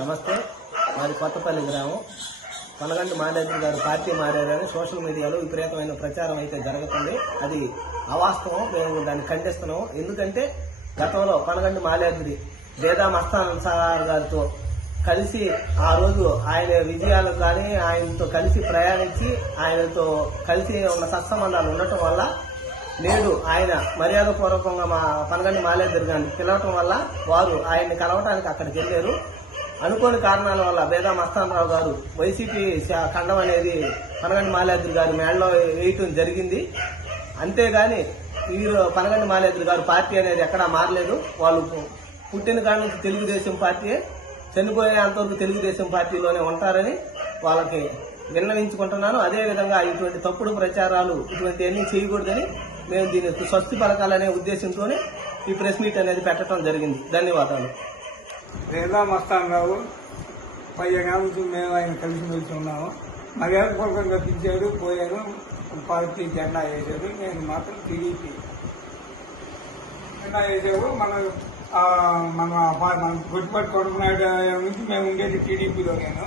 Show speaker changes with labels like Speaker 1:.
Speaker 1: నమస్తే. మాది కొత్తపల్లి గ్రామం. పనగంటి మానేంద్ర గారు పార్టీ మారారని సోషల్ మీడియాలో విపరీతమైన ప్రచారం అయితే జరుగుతుంది. అది అవాస్తవం. మేము దాన్ని ఖండిస్తున్నాము. ఎందుకంటే గతంలో పనగంటి మాలేంద్రి వేదా మస్తాన్ సార్ గారితో కలిసి ఆ రోజు ఆయన విజయాలకు కానీ ఆయనతో కలిసి ప్రయాణించి ఆయనతో కలిసి ఉన్న సత్సంబంధాలు ఉండటం వల్ల నేడు ఆయన మర్యాదపూర్వకంగా మా పనగండి మాలేందర్ గారిని పిలవటం వల్ల వారు ఆయన్ని కలవటానికి అక్కడికి వెళ్ళారు. అనుకోని కారణాల వల్ల బేదా మస్తానరావు గారు వైసీపీ ఖండం అనేది పనగండి మాలేద్రి గారు మేడలో వేయటం జరిగింది. అంతేగాని వీరు పనగండి మాలేద్రి గారు పార్టీ అనేది ఎక్కడా మారలేదు. వాళ్ళు పుట్టిన కాడ నుంచి తెలుగుదేశం పార్టీయే. చనిపోయేంతవరకు తెలుగుదేశం పార్టీలోనే ఉంటారని వాళ్ళకి విన్నవించుకుంటున్నాను. అదేవిధంగా ఇటువంటి తప్పుడు ప్రచారాలు ఇటువంటి అన్ని చేయకూడదని మేము దీని స్వస్తి పలకాలనే ఉద్దేశంతోనే ఈ ప్రెస్ మీట్ అనేది పెట్టడం జరిగింది. ధన్యవాదాలు.
Speaker 2: లేదా మస్తాన్ రావు పదిహేను నుంచి మేము ఆయన కలిసి మెలిసి ఉన్నాము. మర్యాదపూర్వకంగా పిలిచాడు పోయాను పార్టీ జెండా వేశాడు నేను మాత్రం టీడీపీ. జెండా వేసావు మన మన మన గుడిపట్టి నుంచి మేము ఉండేది టీడీపీలో నేను